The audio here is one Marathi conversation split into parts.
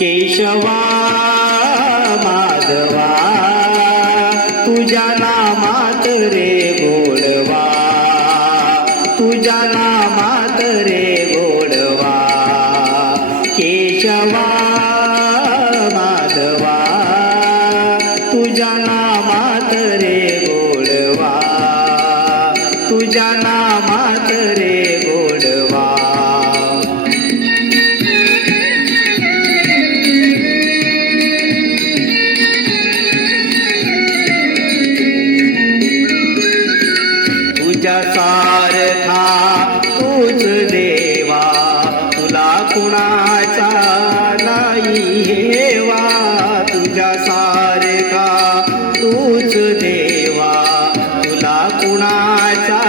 केशवा माधवा तुझ्या नामात रे गोडवा, तुझ्या नामात रे गोडवा. केशवा माधवा तुझ्या नामात रे गोडवा, तुझ्या नामात रे गोडवा. तुझ्या सारखा तूच देवा, तुला कुणाचा नाही हेवा. तुझ्या सारखा तूच देवा, तुला कुणाचा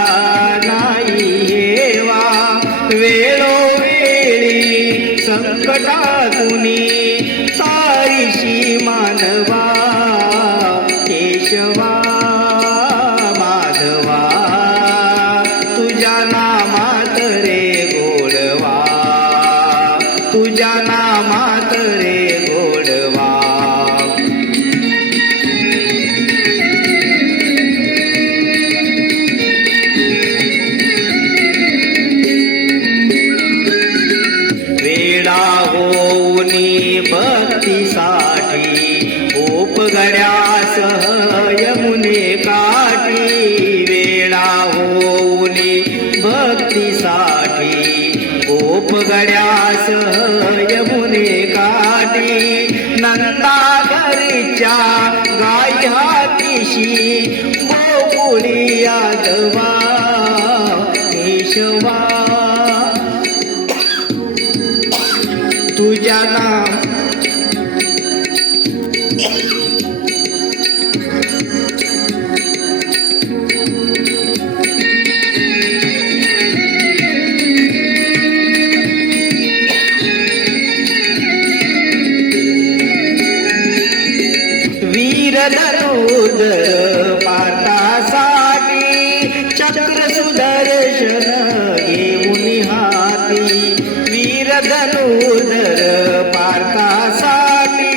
नाही हेवा. वेळोवेळी संकटातुनी तारीशी मानवा. केशवा माधवा तुझ्या नामात रे गोडवा, तुझ्या नामात रे गोडवा. वेळा होऊनी भक्तीसाठी गोपगड्यास यमुने काठी. वेळा होऊनी भक्तीसाठी गोपगड्यास यमुने काठी. नंदाघरीच्या गायहातीशी गोकुळी यादवा. केशवा तुझ्या नाम वीरधनुर्धर पाटासाठी चक्र सुदर्शन घेऊन हाती. वीरधनुर्धर पाटासाठी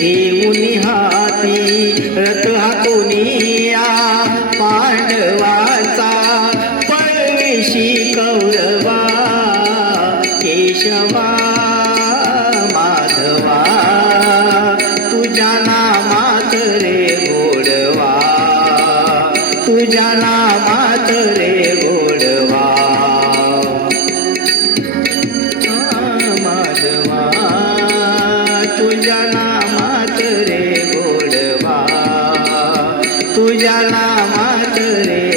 घेऊन हाती. रथ हातोनिया पांडवाचा पळविशी कौरवा. केशवा माधवा तुझ्या नामात रे गोडवा, तुझ्या नामात रे गोडवा. माधवा तुझ्या नामात रे गोडवा, तुझ्या नामात रे